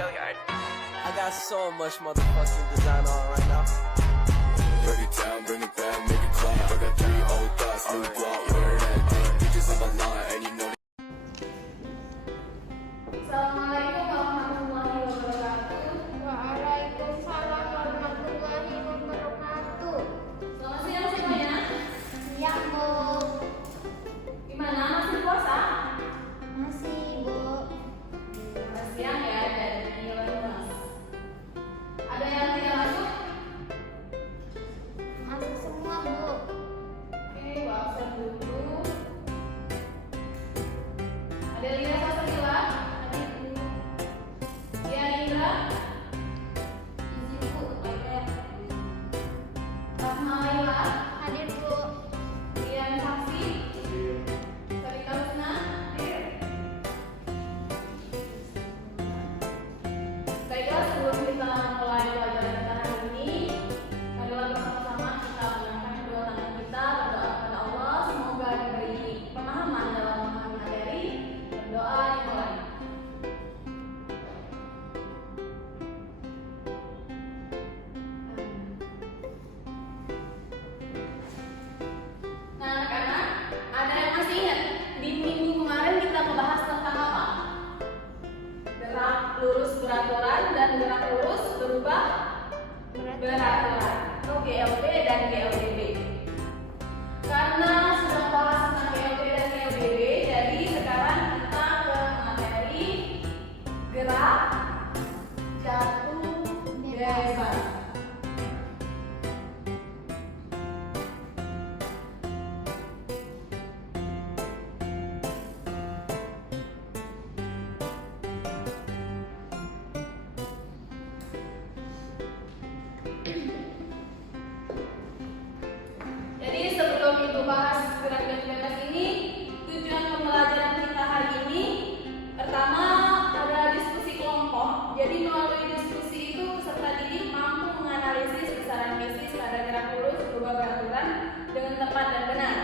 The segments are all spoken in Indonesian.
I got so much motherfucking design on right now. Break it down, bring it back, make it clap. I got 3 old thoughts, new guap, wear that dick. Bitches on my line, and you know. Assalamualaikum warahmatullahi wabarakatuh. Waalaikumsalam warahmatullahi wabarakatuh. Selamat siang semuanya. Siang, Bu. Gimana, masih puasa? Masih, Bu. Selamat siang ya dari Mas. Ada yang tidak masuk? Masuk semua, Bu. Oke, absen dulu. Ada Lina Sasila, ada Ibu. Ya, Indra. Izin, Bu. Oke. Rahma Laila, Hadir, Bu. Rian Saksi, Sarita Husna, hadir. Baiklah, sebelum kita mulai pelajaran kita hari ini, marilah bersama-sama kita mengangkat kedua tangan kita berdoa kepada Allah, semoga diberi pemahaman dalam memahami materi. Berdoa dimulai. Nah, anak-anak, ada yang masih ingat di minggu kemarin kita membahas tentang apa? Gerak lurus beraturan dan gerak lurus berubah beraturan atau GLB dan GLBB. Karena sudah bahas tentang GLB dan GLBB, jadi sekarang kita ke materi gerak jatuh bebas. Jadi sebelum Ibu bahas gerak jatuh bebas ini, tujuan pembelajaran kita hari ini pertama ada diskusi kelompok. Jadi melalui diskusi itu peserta didik mampu menganalisis besaran basis pada gerak lurus berubah beraturan dengan tepat dan benar.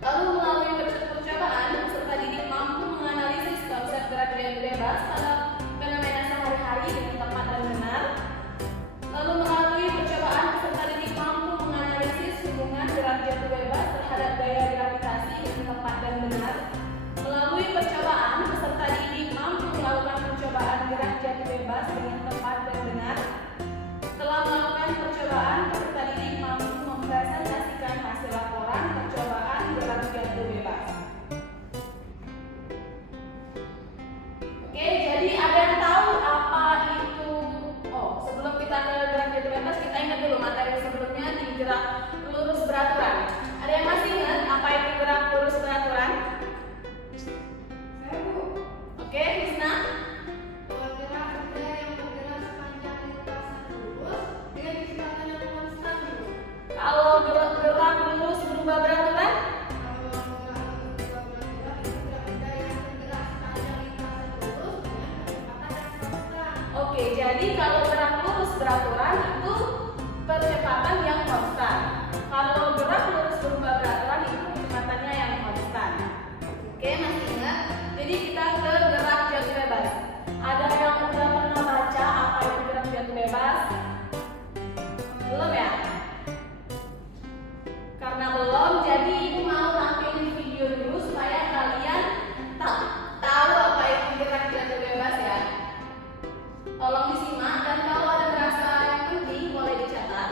Lalu melalui percobaan peserta didik mampu menganalisis konsep gerak jatuh bebas pada fenomena sehari-hari dengan tepat dan benar. Lalu melalui percobaan peserta didik mampu menganalisis hubungan gerak jatuh bebas terhadap gaya gravitasi dengan tepat dan benar. Melalui percobaan peserta didik mampu melakukan percobaan gerak jatuh bebas dengan tepat dan benar. Setelah melakukan percobaan, peserta didik mampu mempresentasikan hasil laporan percobaan gerak jatuh bebas. Oke, jadi ada yang tahu apa itu? Oh, sebelum kita ke gerak jatuh bebas, kita ingat dulu materi sebelumnya di gerak lurus beraturan. Ada yang masih ingat apa itu gerak lurus beraturan? Saya, Bu. Oke, Hisna. Gerak benda yang bergerak sepanjang lintasan lurus dengan kecepatan yang konstan, Bu. Kalau gerak lurus berubah beraturan? Kalau gerak bergerak itu gerak benda yang bergerak sepanjang lintasan lurus dengan kecepatan yang konstan. Oke, jadi kalau gerak lurus beraturan itu percepatan yang konstan. Kalau gerak lurus berubah beraturan itu kecepatannya yang konstan. Oke, masih ingat? Jadi kita ke gerak jatuh bebas. Ada yang udah pernah baca apa itu gerak jatuh bebas? Belum ya? Karena belum, jadi ibu mau tampilin video dulu supaya kalian tahu apa itu gerak jatuh bebas ya. Tolong disimak dan kalau ada merasa yang penting boleh dicatat.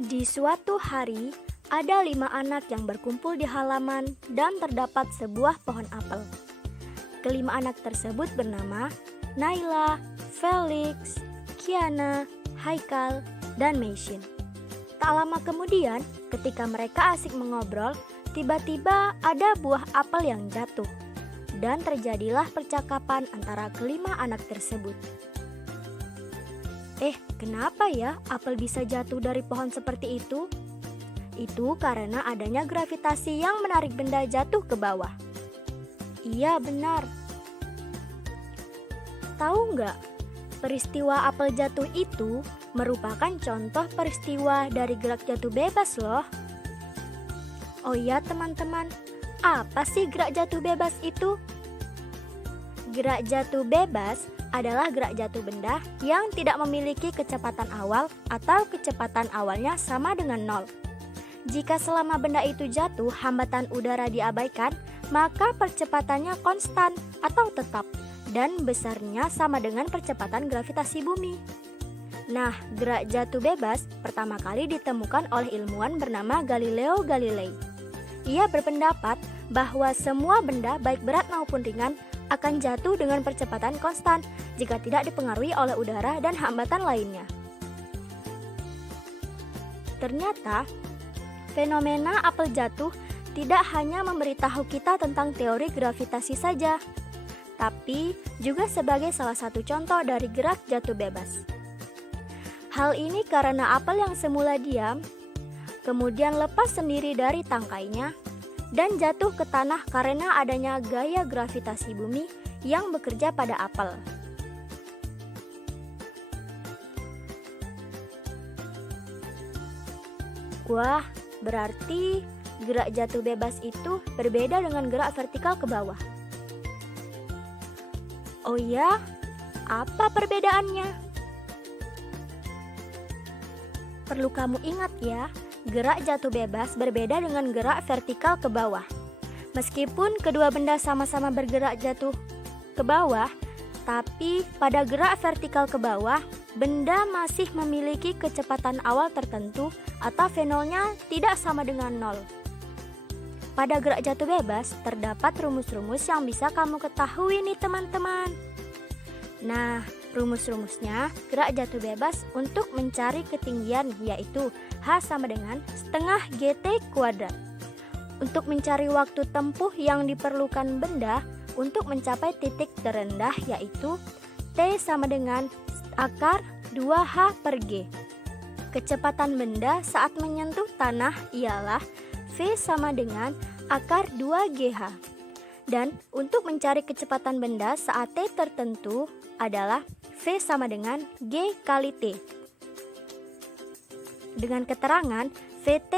Di suatu hari, ada 5 anak yang berkumpul di halaman dan terdapat sebuah pohon apel. Kelima anak tersebut bernama Naila, Felix, Kiana, Haikal, dan Meishin. Tak lama kemudian, ketika mereka asik mengobrol, tiba-tiba ada buah apel yang jatuh. Dan terjadilah percakapan antara kelima anak tersebut. Kenapa ya apel bisa jatuh dari pohon seperti itu? Itu karena adanya gravitasi yang menarik benda jatuh ke bawah. Iya, benar. Tahu nggak, Peristiwa apel jatuh itu merupakan contoh peristiwa dari gerak jatuh bebas loh. Oh ya teman-teman, apa sih gerak jatuh bebas itu? Gerak jatuh bebas adalah gerak jatuh benda yang tidak memiliki kecepatan awal atau kecepatan awalnya sama dengan 0. Jika selama benda itu jatuh hambatan udara diabaikan, maka percepatannya konstan atau tetap dan besarnya sama dengan percepatan gravitasi bumi. Nah, gerak jatuh bebas pertama kali ditemukan oleh ilmuwan bernama Galileo Galilei. Ia berpendapat bahwa semua benda baik berat maupun ringan akan jatuh dengan percepatan konstan jika tidak dipengaruhi oleh udara dan hambatan lainnya. Ternyata, fenomena apel jatuh tidak hanya memberitahu kita tentang teori gravitasi saja, tapi juga sebagai salah satu contoh dari gerak jatuh bebas. Hal ini karena apel yang semula diam, kemudian lepas sendiri dari tangkainya, dan jatuh ke tanah karena adanya gaya gravitasi bumi yang bekerja pada apel. Wah, berarti gerak jatuh bebas itu berbeda dengan gerak vertikal ke bawah. Oh ya, apa perbedaannya? Perlu kamu ingat ya, gerak jatuh bebas berbeda dengan gerak vertikal ke bawah. Meskipun kedua benda sama-sama bergerak jatuh ke bawah, tapi pada gerak vertikal ke bawah, benda masih memiliki kecepatan awal tertentu atau V0-nya tidak sama dengan 0. Pada gerak jatuh bebas, terdapat rumus-rumus yang bisa kamu ketahui nih teman-teman. Nah, rumus-rumusnya gerak jatuh bebas untuk mencari ketinggian yaitu H sama dengan setengah GT kuadrat. Untuk mencari waktu tempuh yang diperlukan benda untuk mencapai titik terendah yaitu T sama dengan akar 2H per G. Kecepatan benda saat menyentuh tanah ialah V sama dengan akar 2GH. Dan untuk mencari kecepatan benda saat T tertentu adalah V sama dengan G kali T. Dengan keterangan, Vt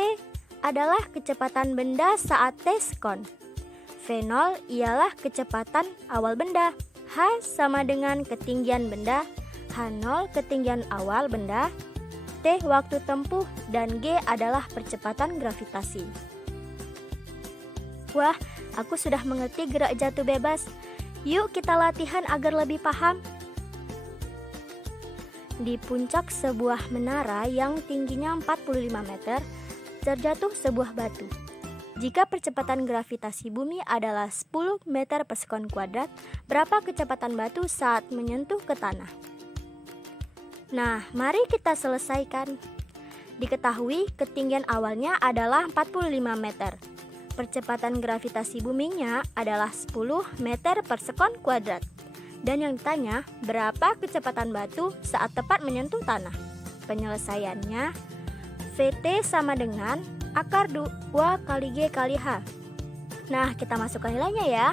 adalah kecepatan benda saat T sekon. V0 ialah kecepatan awal benda. H sama dengan ketinggian benda. H0 ketinggian awal benda. T waktu tempuh dan G adalah percepatan gravitasi. Wah, aku sudah mengerti gerak jatuh bebas. Yuk kita latihan agar lebih paham. Di puncak sebuah menara yang tingginya 45 meter, terjatuh sebuah batu. Jika percepatan gravitasi bumi adalah 10 meter per sekon kuadrat, berapa kecepatan batu saat menyentuh ke tanah? Nah, mari kita selesaikan. Diketahui ketinggian awalnya adalah 45 meter. Percepatan gravitasi buminya adalah 10 meter per sekon kuadrat. Dan yang ditanya, berapa kecepatan batu saat tepat menyentuh tanah? Penyelesaiannya, Vt sama dengan akar 2 kali G kali H. Nah, kita masukkan nilainya ya.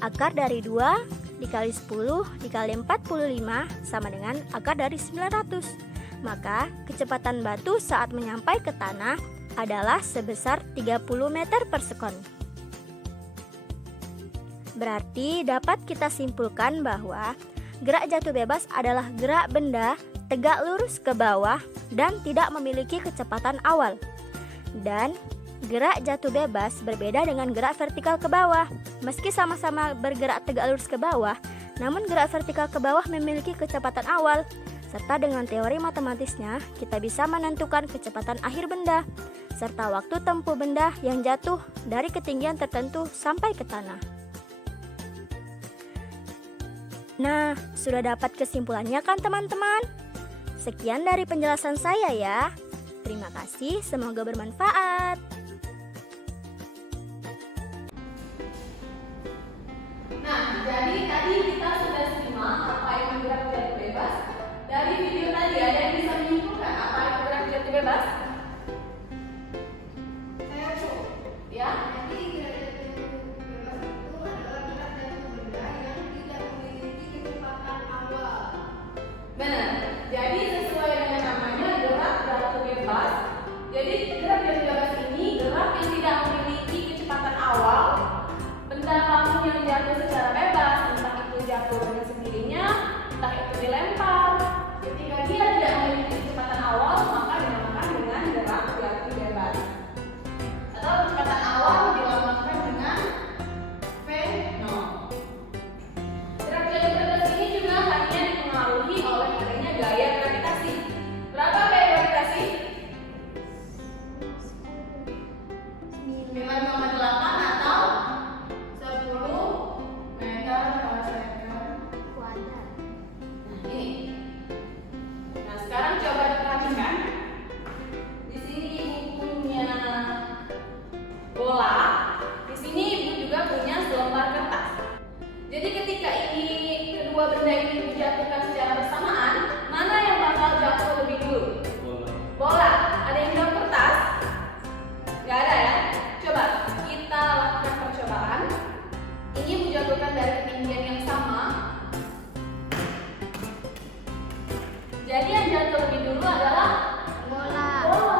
Akar dari 2 dikali 10 dikali 45 sama dengan akar dari 900. Maka, kecepatan batu saat menyampai ke tanah adalah sebesar 30 meter per sekon. Berarti dapat kita simpulkan bahwa gerak jatuh bebas adalah gerak benda tegak lurus ke bawah dan tidak memiliki kecepatan awal. Dan gerak jatuh bebas berbeda dengan gerak vertikal ke bawah. Meski sama-sama bergerak tegak lurus ke bawah, namun gerak vertikal ke bawah memiliki kecepatan awal. Serta dengan teori matematisnya, kita bisa menentukan kecepatan akhir benda, serta waktu tempuh benda yang jatuh dari ketinggian tertentu sampai ke tanah. Nah, sudah dapat kesimpulannya kan teman-teman? Sekian dari penjelasan saya ya. Terima kasih, semoga bermanfaat. Nah, jadi tadi kita sudah simak apa itu gerak jatuh bebas. Dari video tadi ada yang bisa menyimpulkan apa itu gerak jatuh bebas? Saya tuh, Ya, jadi gerak jatuh bebas itu adalah gerak jatuh benda yang tidak memiliki kecepatan awal. dua benda ini dijatuhkan secara bersamaan, mana yang bakal jatuh lebih dulu? Bola. Ada yang bilang kertas? Gak ada ya? Coba kita lakukan percobaan. Ini menjatuhkan dari ketinggian yang sama. Jadi yang jatuh lebih dulu adalah Bola. bola.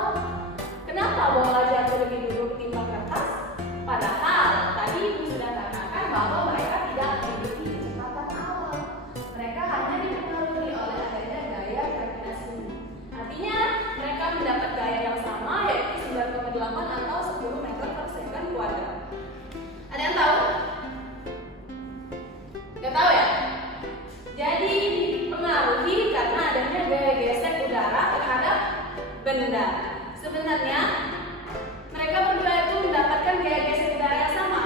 Kenapa bola jatuh lebih dulu ketimbang kertas? Padahal tadi Ibu sudah katakan bahwa mereka tidak mengikuti kecepatan awal. Mereka hanya dipengaruhi oleh adanya gaya gravitasi bumi. Artinya mereka mendapat gaya yang sama, yaitu 9,8 atau 10 meter per second kuadrat. Ada yang tahu? Gak tahu ya? Jadi dipengaruhi karena adanya gaya gesek udara terhadap benda. Sebenarnya mereka berdua itu mendapatkan gaya gesek udara yang sama,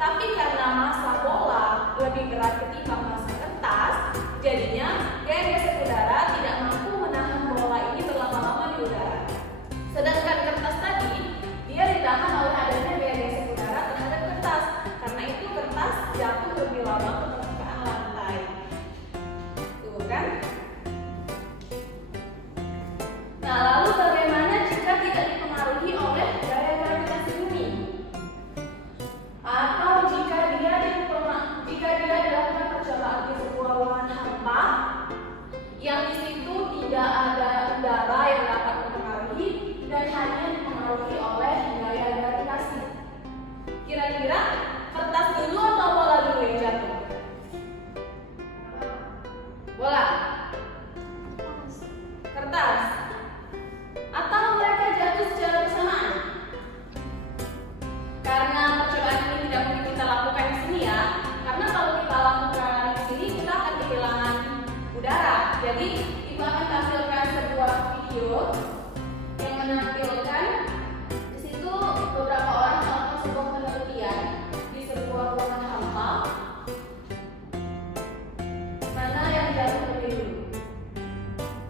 tapi karena massa bola lebih berat ketimbang massa kertas, jadinya gaya gesek udara tidak mampu menahan bola ini berlama-lama di udara. Sedangkan kertas tadi, dia ditahan oleh adanya gaya gesek udara terhadap kertas. Karena itu kertas jatuh lebih lama ke permukaan lantai. Tuh kan? Nah, lalu bagaimana jika tidak dipengaruhi oleh gaya gravitasi bumi? Atau jika dia dilakukan percobaan di sebuah ruangan hampa yang di situ tidak ada udara yang dapat mempengaruhi dan hanya dipengaruhi oleh gaya gravitasi. Kira-kira kertas dulu atau bola dulu yang jatuh? Bola. Kertas. Atau mereka jatuh secara bersamaan? Karena percobaan ini tidak mungkin kita lakukan di sini ya. Karena kalau kita lakukan di sini kita akan kehilangan udara. Jadi Ibu akan tampilkan sebuah video yang menampilkan di situ beberapa orang melakukan sebuah penelitian di sebuah ruangan hampa. Mana yang jatuh lebih dulu?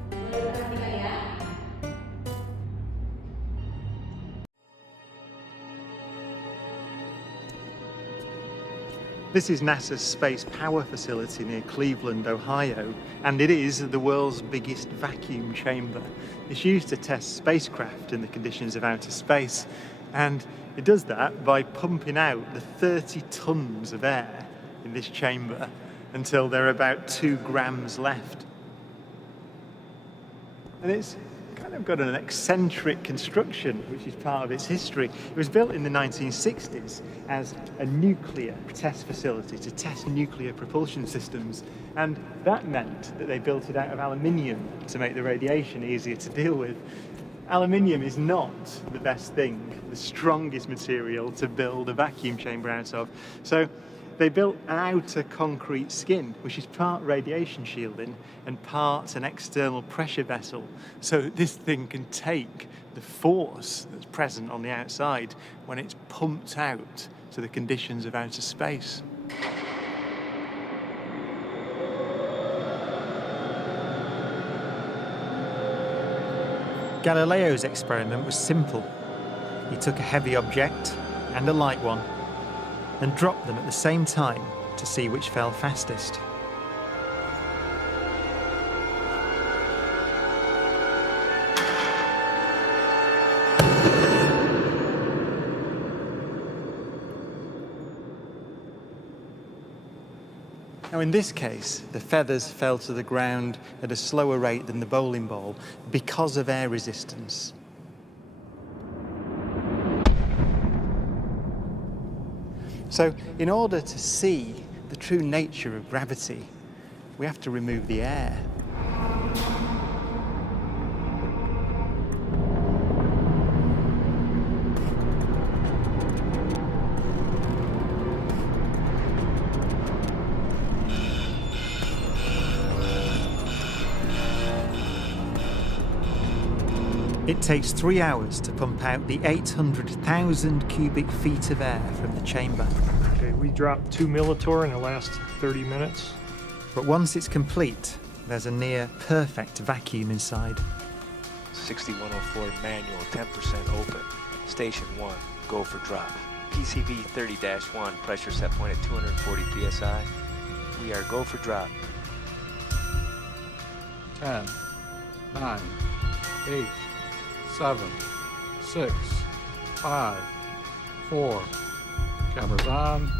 Boleh perhatikan ya. This is NASA's Space Power Facility near Cleveland, Ohio, and it is the world's biggest vacuum chamber. It's used to test spacecraft in the conditions of outer space, and it does that by pumping out the 30 tons of air in this chamber until there are about 2 grams left. And it's kind of got an eccentric construction, which is part of its history. It was built in the 1960s as a nuclear test facility to test nuclear propulsion systems, and that meant that they built it out of aluminium to make the radiation easier to deal with. Aluminium is not the best thing, the strongest material to build a vacuum chamber out of. So they built an outer concrete skin, which is part radiation shielding and part an external pressure vessel, so that this thing can take the force that's present on the outside when it's pumped out to the conditions of outer space. Galileo's experiment was simple. He took a heavy object and a light one and dropped them at the same time to see which fell fastest. Now in this case, the feathers fell to the ground at a slower rate than the bowling ball because of air resistance. So, in order to see the true nature of gravity, we have to remove the air. It takes 3 hours to pump out the 800,000 cubic feet of air from the chamber. Okay, we dropped 2 millitorr in the last 30 minutes. But once it's complete, there's a near perfect vacuum inside. 6104 manual, 10% open. Station 1, go for drop. PCV 30-1, pressure set point at 240 psi. We are go for drop. 10, 9, 8, 7, 6, 5, 4. Cameras on.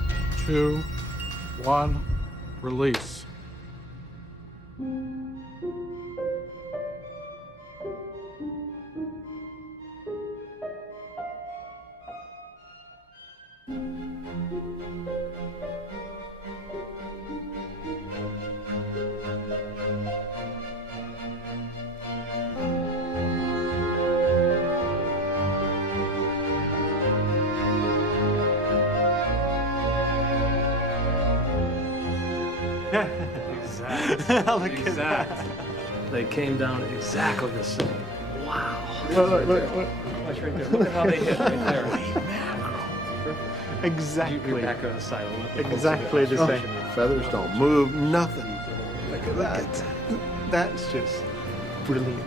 2, 1. Release. Exactly. Look at that. They came down exactly the same. Wow. Look. Watch right there. Look at how they hit right there. Exactly. You're back on the side. Exactly the same. Feathers don't move, nothing. Look at that. That's just brilliant.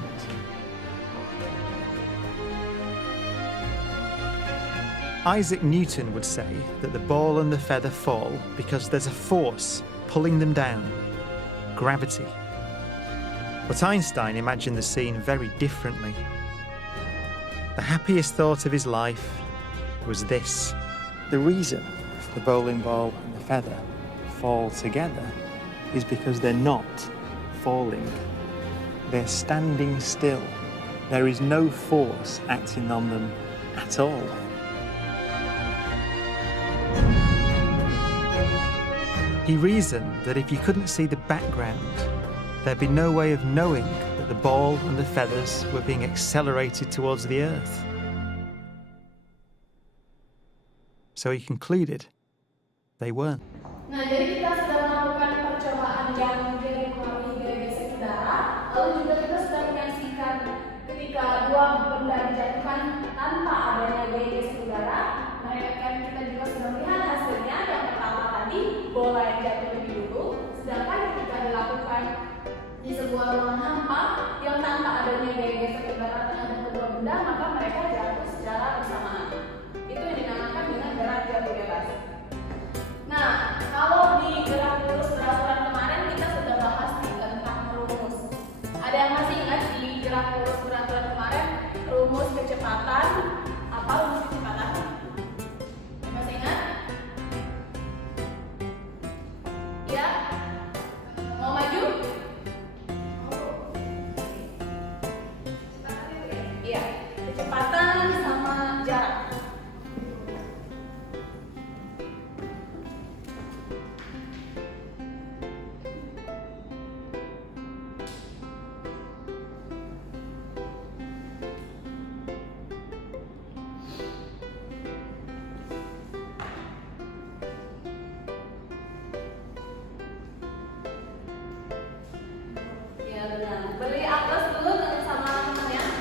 Isaac Newton would say that the ball and the feather fall because there's a force pulling them down, gravity. But Einstein imagined the scene very differently. The happiest thought of his life was this. The reason the bowling ball and the feather fall together is because they're not falling. They're standing still. There is no force acting on them at all. He reasoned that if you couldn't see the background, there'd be no way of knowing that the ball and the feathers were being accelerated towards the earth. So he concluded they weren't. Nah, jadi kita sedang melakukan percobaan yang dipengaruhi gravitasi udara, lalu juga kita sedang menyaksikan ketika dua benda dijatuhkan tanpa adanya gravitasi udara. Nah, kita juga sedang melihat hasilnya. Yang pertama tadi bola yang jatuh lebih dulu, sedangkan ketika dilakukan di sebuah ruangan hampa yang tanpa adanya gravitasi udara terhadap kedua benda, maka mereka jatuh secara bersamaan. Itu yang dinamakan dengan gerak jatuh bebas. Nah, kalau di gerak lurus beraturan kemarin kita sudah bahas nih tentang rumus. Ada yang masih ingat di gerak lurus beraturan kemarin rumus kecepatan? Apa rumus kecepatan? Yang masih ingat? Ya? Mau maju? Iya, kecepatan sama jarak. Ya benar. Beri aplaus dulu sama teman-teman.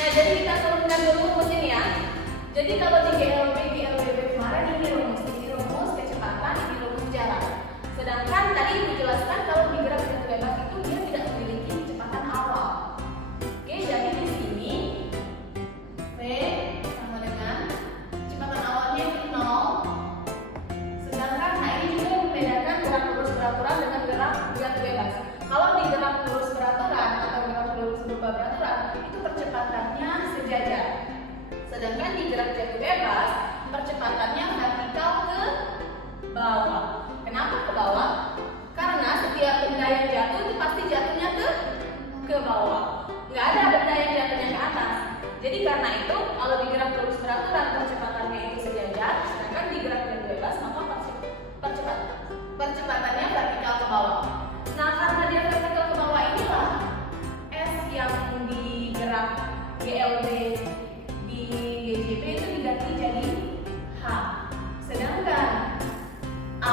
Nah, jadi kita turunkan dulu rumus ini ya. Jadi kalau di GLB kemarin ini rumus kecepatan, ini rumus jarak. Sedangkan tadi dijelaskan kalau di gerak jatuh bebas itu dia tidak memiliki kecepatan awal. Oke, jadi di sini V sama dengan kecepatan awalnya itu 0. Sedangkan ini juga membedakan gerak lurus beraturan dengan gerak jatuh bebas. Kalau di gerak lurus beraturan atau gerak lurus berubah beraturan itu percepatannya sejajar. Sedangkan di gerak jatuh bebas percepatannya vertikal ke bawah. Kenapa ke bawah? Karena setiap benda yang jatuh itu pasti jatuhnya ke bawah. Nggak ada benda yang jatuhnya ke atas. Jadi karena itu kalau di gerak lurus beraturan percepatannya itu sejajar, sedangkan di gerak jatuh bebas maka percepatannya vertikal ke bawah. Nah, karena dia vertikal ke bawah inilah S yang di gerak GLB di GJB itu diganti jadi H. Sedangkan A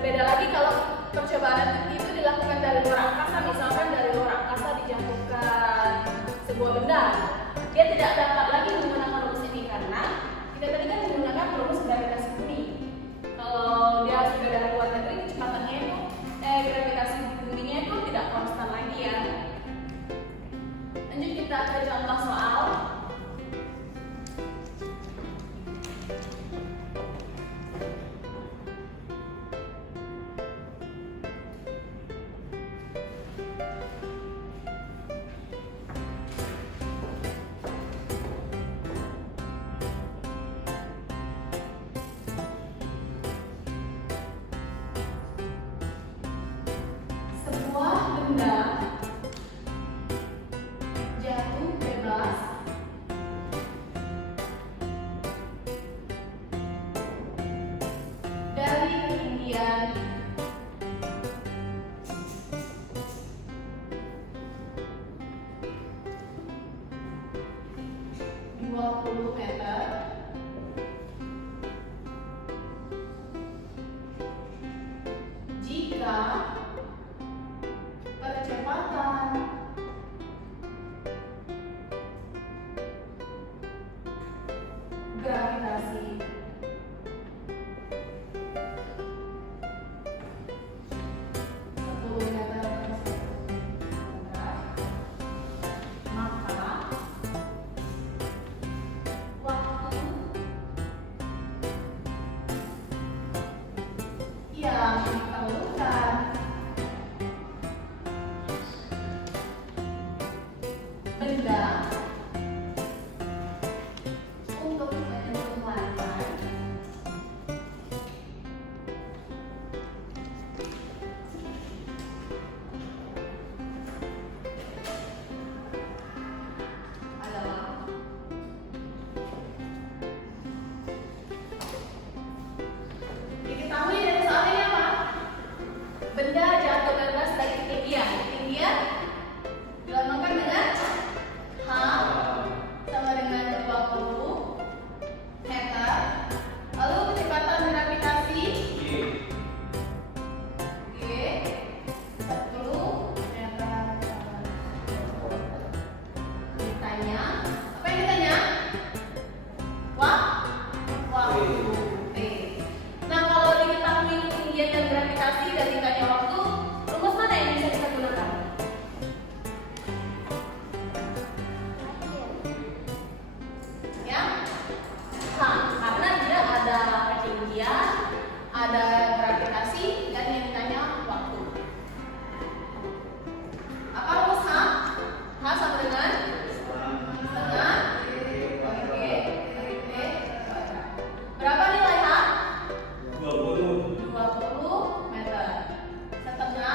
Berbeda lagi kalau percobaan itu dilakukan dari luar angkasa, misalkan dari luar angkasa dijatuhkan sebuah benda, dia tidak dapat lagi menggunakan rumus ini karena kita tadi kan menggunakan rumus gravitasi bumi. Kalau dia sudah dari luar negeri, kecepatannya itu gravitasi buminya itu tidak konstan lagi ya. Lanjut kita ke contoh soal. Sebuah benda jatuh bebas dari ketinggian 20 meter jika percepatan gravitasi maka waktu yang diperlukan benda untuk menyentuh lantai adalah diketahui dari soal ini apa? Benda jatuh bebas dari ketinggian. Ketinggian dilambangkan dengan H sama dengan 20 meter. Lalu kecepatan gravitasi G 10 meter. Ditanya, apa yang ditanya? Waktu T. Nah, kalau diketahui ketinggian dan gravitasi dan ditanya waktu, rumus mana yang bisa kita gunakan? Ya, karena dia ada ketinggian, ada gravitasi, dan yang ditanya waktu. Apa rumus H? H sama dengan setengah G T kuadrat. Berapa nilai H? 20 meter. Setengah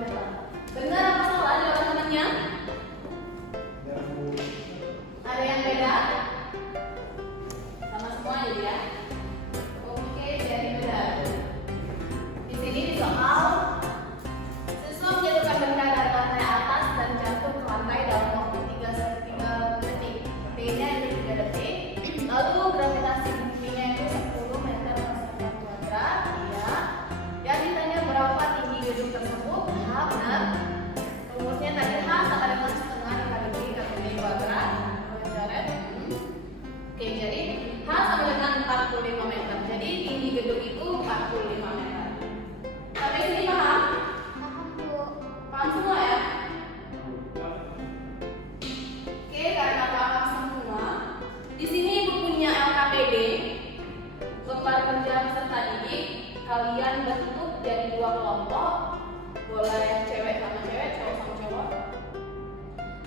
meter. Benar apa salah jawaban temannya? Ada yang beda? Sama semua jadi ya. Oke, jadi benar. Di sini di soal siswa menjatuhkan benda dari lantai atas dan jatuh ke lantai dalam waktu 3 detik. D-nya itu 3 detik. Lalu gravitasi buminya itu 10 meter per second kuadrat. Iya. Dan ditanya berapa tinggi gedung tersebut? H, benar. Rumusnya tadi H sama dengan setengah dikali KPD kuadrat. Coret. Oke, jadi H sama dengan 45 meter. Jadi tinggi gedung itu 45 meter. Sampai sini paham? Paham semua ya? Oke, karena paham semua, di sini ibu punya LKPD, lembar kerja peserta didik. Kalian bentuk jadi 2 kelompok, boleh cewek sama cewek, cowok sama cowok.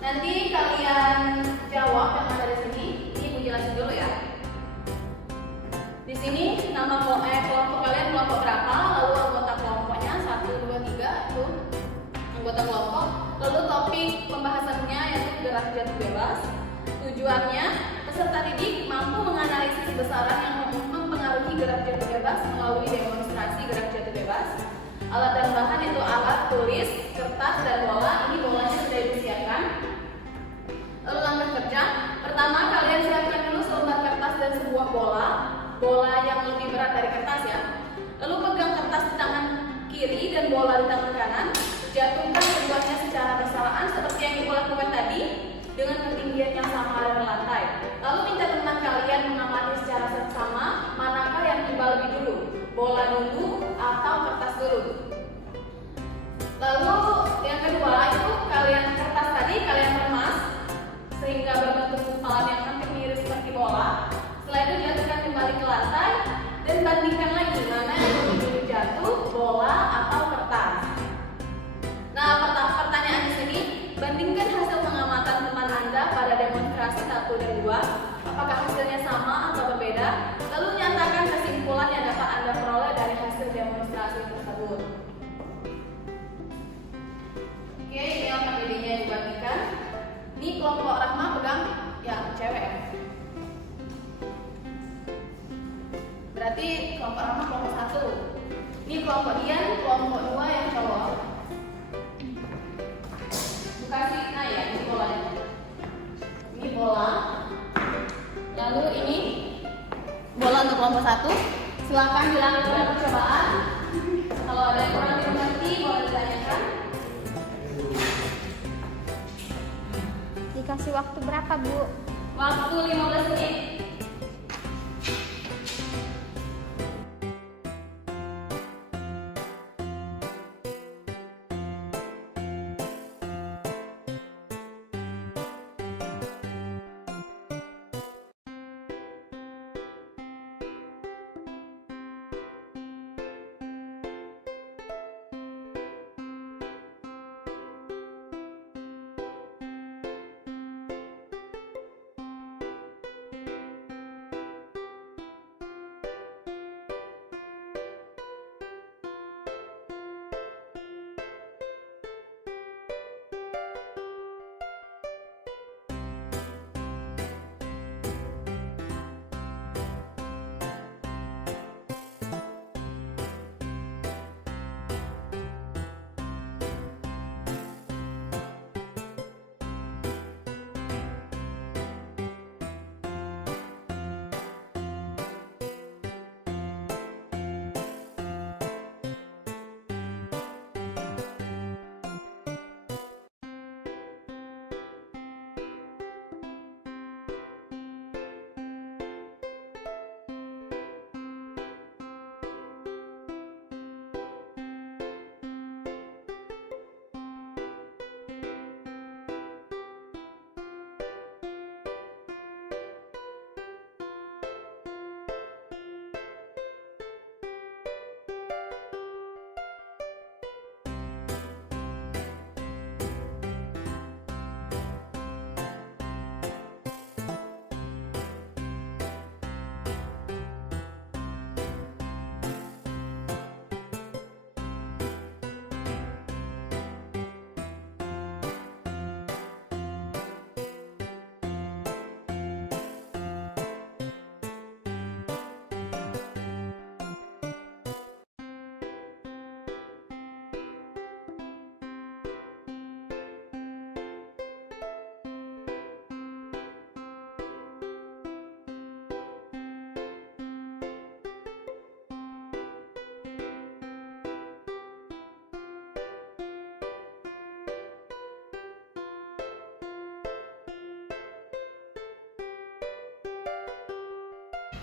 Nanti kalian jawab yang ada di sini. Ini ibu jelasin dulu ya. Di sini nama kelompok kalian kelompok berapa, lalu anggota kelompoknya 1, 2, 3 itu anggota kelompok. Lalu topik pembahasannya yaitu gerak jatuh bebas. Tujuannya peserta didik mampu menganalisis besaran yang mempengaruhi gerak jatuh bebas melalui demonstrasi gerak jatuh bebas. Alat dan bahan itu alat tulis, kertas, dan bola. Ini bolanya sudah disiapkan. Lalu langkah kerja, pertama kalian siapkan dulu selembar kertas dan sebuah bola. Bola yang lebih berat dari kertas ya. Lalu pegang kertas di tangan kiri dan bola di tangan kanan. Jatuhkan keduanya secara bersamaan seperti yang ibu lakukan tadi dengan ketinggian yang sama dari lantai. Lalu minta teman kalian mengamati secara seksama manakah yang tiba lebih dulu, bola dulu atau kertas dulu. Lalu yang kedua itu kalian kertas tadi kalian remas sehingga berbentuk gumpalan yang hampir mirip seperti bola. Setelah itu jatuhkan kembali ke lantai dan bandingkan lagi mana yang lebih dulu jatuh, bola atau kertas. Nah, pertanyaan di sini, bandingkan hasil pengamatan teman Anda pada demonstrasi 1 dan 2. Apakah hasilnya sama atau berbeda? Lalu nyatakan kesimpulan yang dapat Anda peroleh dari hasil demonstrasi tersebut. Oke, ini LKPD-nya dibagikan. Ini kelompok Rahma pegang yang cewek. Berarti kelompok Rahma kelompok 1. Ini kelompok Dian, kelompok 2 yang cowok. Kasih, nah ya, ini bolanya. Ini bola. Lalu ini bola untuk kelompok 1. Silakan dilakukan percobaan. Kalau ada yang kurang dimengerti, boleh ditanyakan. Dikasih waktu berapa, Bu? Waktu 15 menit.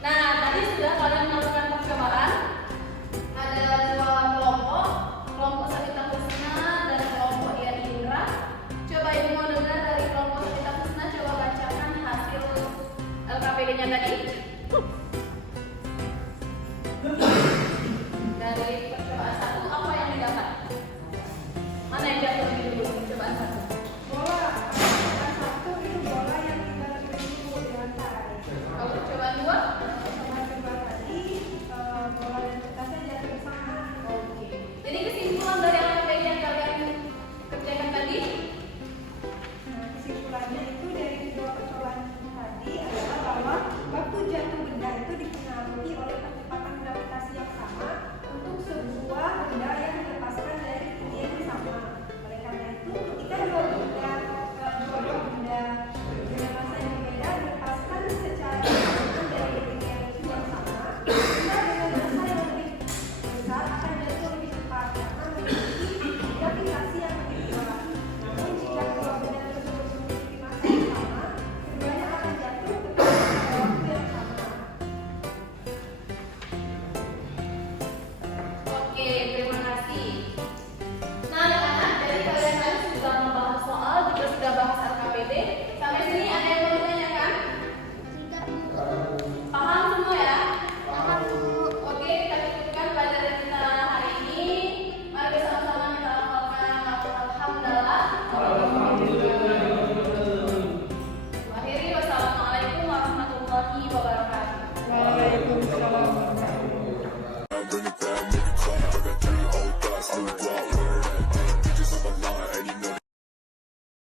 Nah, tadi sudah kalian melakukan percobaan. Ada dua kelompok, kelompok Sabita Kusna dan kelompok Ian Indra. Coba ibu mau dengar dari kelompok Sabita Kusna, coba bacakan hasil LKPD-nya tadi.